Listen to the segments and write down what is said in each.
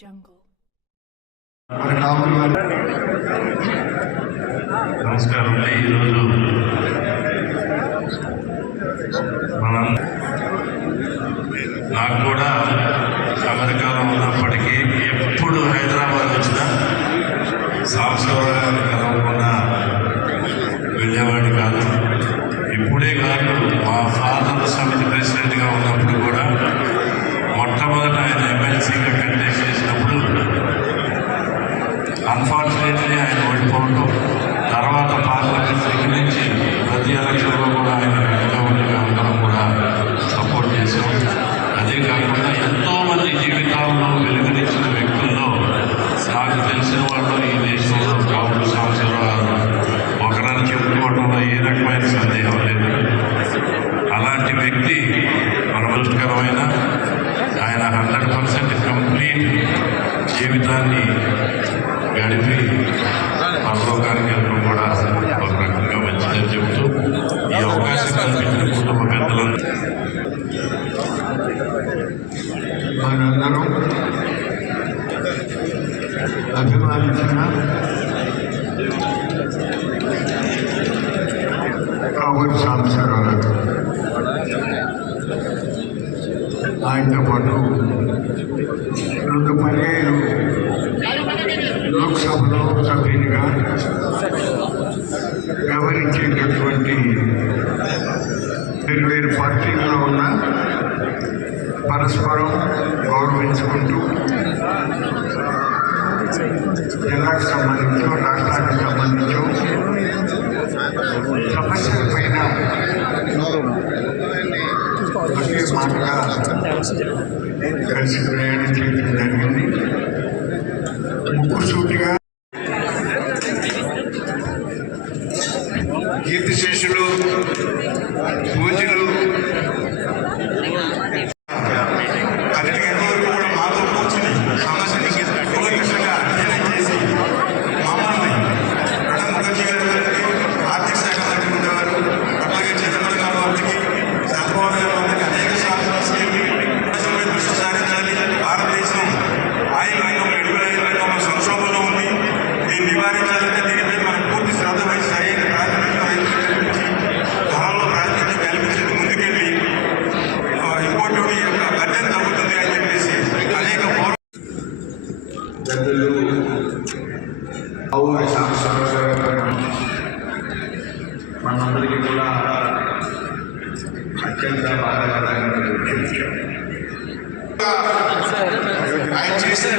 Jungle. నమస్కారం అండి. ఈరోజు నాకు కూడా అమెరికాలో ఉన్నప్పటికీ ఎప్పుడు హైదరాబాద్ వచ్చినా సాంబశివరావు కలవకుండా వెళ్ళేవాడిని కాదు. ఇప్పుడే కాదు, మా ఫాదర్ సమితి ప్రెసిడెంట్గా ఉన్నప్పుడు కూడా మొట్టమొదట ఆయన ఎమ్మెల్సీగా కంటెస్ట్ చేసినప్పుడు అన్ఫార్చునేట్లీ ఆయన ఓడిపోవడం, తర్వాత పార్లమెంట్ దగ్గర నుంచి ప్రతి ఎలక్షన్లో కూడా ఆయన గవర్నర్గా ఉండడం కూడా సపోర్ట్ చేశాం. అదే కాకుండా ఎంతోమంది జీవితాల్లో వెలుగునిచ్చిన వ్యక్తుల్లో నాకు తెలిసిన వాళ్ళు ఈ దేశంలో కావులు సాంబశివరావు ఒకరని చెప్పుకోవడంలో ఏ రకమైన సందేహం లేదు. అలాంటి వ్యక్తి మనోష్టకరమైన ఆయన 100% కంప్లీట్ జీవితాన్ని గడిపి పరలోకానికి వెళ్ళడం కూడా ఒక రకంగా మంచిదని చెబుతూ ఈ అవకాశం కల్పించిన కుటుంబ పెద్దలందరూ మనందరం అభిమానించిన కావూరి సాంబశివరావు గారు, ఆయనతో పాటు 2 పర్యాయాలు లోక్సభలో సభ్యునిగా వ్యవహరించేటటువంటి వేరు పార్టీల్లో ఉన్న పరస్పరం గౌరవించుకుంటూ జిల్లాకు సంబంధించో రాష్ట్రానికి సంబంధించో సమస్యల పైన ఒకే మాటగా కలిసి ప్రయాణం చేయడం జరిగింది. ముక్కుసూటిగా కీర్తిశేషులు పూజలు అన్నిటికీ కూడా మాతో కూర్చుని సమస్యని కూలంకషంగా అధ్యయనం చేసి మమ్మల్ని ప్రణబ్ ముఖర్జీ గారి ఆర్థిక శాఖ మంత్రి ఉండేవారు, అట్లాగే చిదంబరం గారి వారికి చంద్రబాబు గారి వారికి అనేక శాస్త్రాలు దృష్టి సారించాలి. భారతదేశం ఆయిల్ రంగం, ఎడుగుల రంగంలో సంక్షోభంలో ఉంది. దీన్ని నివారించాలంటే దీనిపై మనం పూర్తి శ్రద్ధ వహించి సరైన ప్రాతినిధ్యం కల్పించి ధరలో ప్రాతినిధ్యం కల్పించి ముందుకెళ్ళి ఇంకోటి యొక్క బడ్జెట్ తగ్గుతుంది అని చెప్పేసి అనేక పెద్దలు కావూరి సాంబశివరావు గారు మనందరికీ కూడా అత్యంత బాధాకరమైన విషయం. ఆయన చేసిన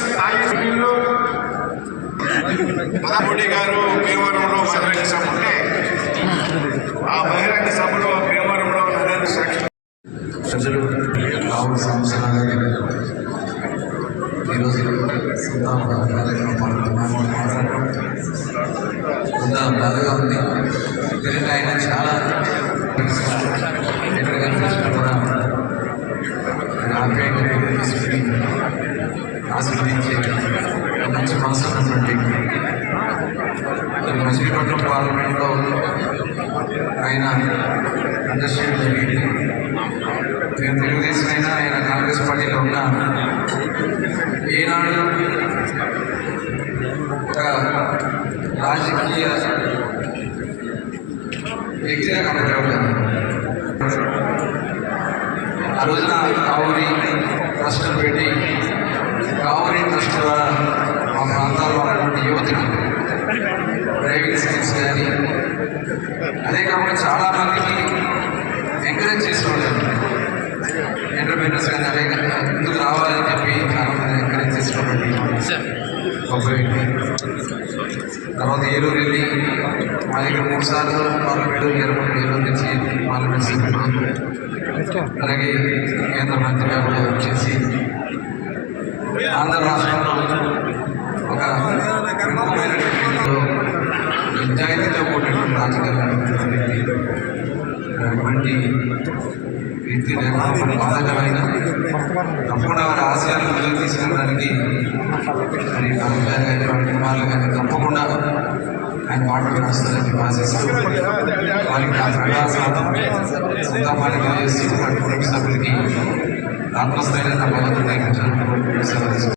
స్థాయిలో మోడీ గారు భీమవరంలో బహిరంగ సభ ఉంటే ఆ బహిరంగ సభలో భీమవరంలో ప్రజలు కావూరి సాంబశివరావు గారు ఈరోజు మాట్లాడటం కొంత బాధగా ఉంది. ఎందుకంటే ఆయన చాలా ఎక్కడికి చూసినా కూడా ఆప్యాయంగా తీసుకుని ఆస్వాదించే మంచి మనసు ఉన్నటువంటి మచిలీపట్నం పార్లమెంట్లో ఆయన అండర్స్టాండ్ జరిగింది. నేను తెలుగుదేశం అయినా ఆయన కాంగ్రెస్ పార్టీలో ఉన్నా ఏనాడు ఒక రాజకీయ వ్యక్తిగా కనపడేవాడు. ఆ రోజున కావూరి ట్రస్ట్ పెట్టి కావూరి ట్రస్ట్ ద్వారా మా ప్రాంతాల్లో ఉన్నటువంటి యువతకి డ్రైవింగ్ స్కిల్స్ కానీ అదే కాకుండా చాలామందికి ఎంకరేజ్ చేసేవాళ్ళు. ఎంటర్ప్రైనర్స్ కానీ అదే ముందుకు రావాలని చెప్పి చాలామంది ఎంకరేజ్ చేసినటువంటి గొప్ప వ్యక్తి. తర్వాత ఏలూరు వెళ్ళి మా దగ్గర 3 సార్లు పార్లమెంట్ ఏలూరు నుంచి పార్లమెంట్ సభ్యులు, అలాగే కేంద్ర మంత్రిగా కూడా వచ్చేసి ఆంధ్ర రాష్ట్రంలో ఒక ప్రముఖమైనటువంటి నిజాయితీతో కూడినటువంటి రాజకీయాలు అటువంటి వ్యక్తి లేకపోతే బాధకరమైన తప్పకుండా వారి ఆశయాలు ముందుకు తీసుకెళ్ళడానికి మరి రాజు గారు కానీ వారి కుమారులు కానీ తప్పకుండా ఆయన మాటలు వస్తుందని ఆశిస్తూ వారికి ఆ ప్రయాసాలను సంతాపాన్ని కలిగిస్తూ వారి కుటుంబ సభ్యులకి ఆత్మస్థైర్యాన్ని బలపడిన